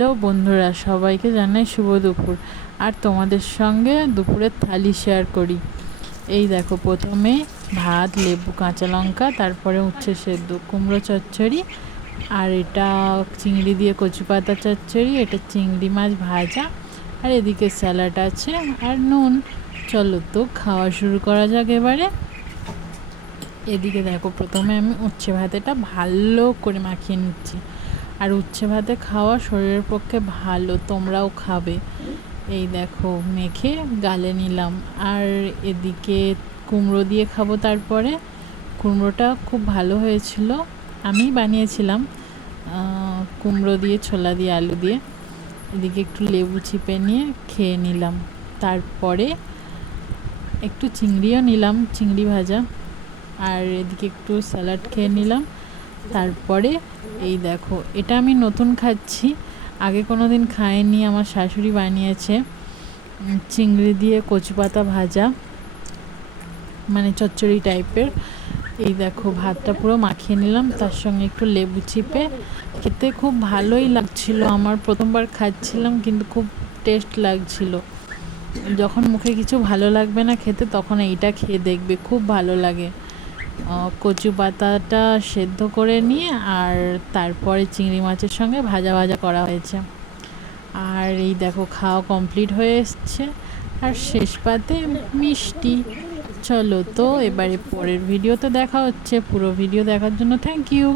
Hello বন্ধুরা, সবাইকে জানাই শুভ দুপুর। আর তোমাদের সঙ্গে দুপুরের থালি শেয়ার করি। এই দেখো, প্রথমে ভাত, লেবু, কাঁচা লঙ্কা, তারপরে উচ্ছে সেদ্ধ, কুমড়ো চচ্চড়ি, আর এটা চিংড়ি দিয়ে কচু পাতা চচ্চড়ি, এটা চিংড়ি মাছ ভাজা, আর এদিকে স্যালাড আছে আর নুন। চলো তো খাওয়া শুরু করা যাক এবারে। এদিকে দেখো, প্রথমে আমি উচ্ছে ভাতেটা ভালো করে মাখিয়ে নিচ্ছি। আর উচ্ছে ভাতে খাওয়া শরীরের পক্ষে ভালো, তোমরাও খাবে। এই দেখো, মেখে গালে নিলাম। আর এদিকে কুমড়ো দিয়ে খাবো। তারপরে কুমড়োটা খুব ভালো হয়েছিল, আমি বানিয়েছিলাম কুমড়ো দিয়ে, ছোলা দিয়ে, আলু দিয়ে। এদিকে একটু লেবু চিপে নিয়ে খেয়ে নিলাম। তারপরে একটু চিংড়িও নিলাম, চিংড়ি ভাজা। আর এদিকে একটু স্যালাড খেয়ে নিলাম। তারপরে এই দেখো, এটা আমি নতুন খাচ্ছি, আগে কোনো দিন খাইনি। আমার শাশুড়ি বানিয়েছে চিংড়ি দিয়ে কচু পাতা ভাজা, মানে চচ্চড়ি টাইপের। এই দেখো, ভাতটা পুরো মাখিয়ে নিলাম, তার সঙ্গে একটু লেবু চিপে খেতে খুব ভালোই লাগছিল। আমার প্রথমবার খাচ্ছিলাম, কিন্তু খুব টেস্ট লাগছিল। যখন মুখে কিছু ভালো লাগবে না খেতে, তখন এইটা খেয়ে দেখবে, খুব ভালো লাগে। কচু পাতাটা সেদ্ধ করে নিয়ে আর তারপরে চিংড়ি মাছের সঙ্গে ভাজা ভাজা করা হয়েছে। আর এই দেখো, খাওয়া কমপ্লিট হয়ে এসছে। আর শেষ পাতে মিষ্টি। চলো তো এবারে পরের ভিডিওতে দেখা হচ্ছে। পুরো ভিডিও দেখার জন্য থ্যাংক ইউ।